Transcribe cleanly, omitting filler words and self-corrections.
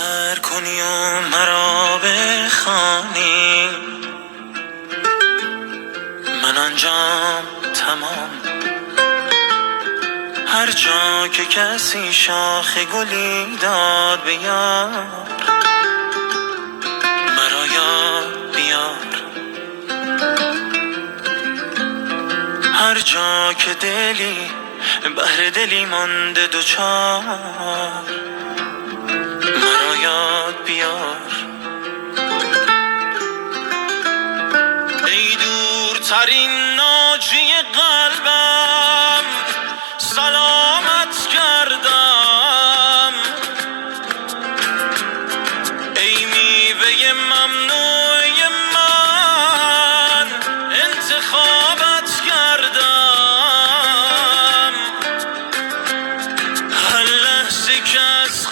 سر کنی و مرا بخوانی، من آنجام تمام. هر جا که کسی شاخ گلی داد به یار، مرا یاد بیار. هر جا که دلی بهر دلی مانده دوچار، مرا یاد بیار. ای دورترین ناجی قلبم، سلامت کردم. ای میوه ممنوع من، انتخابت کردم. هر لحظه که از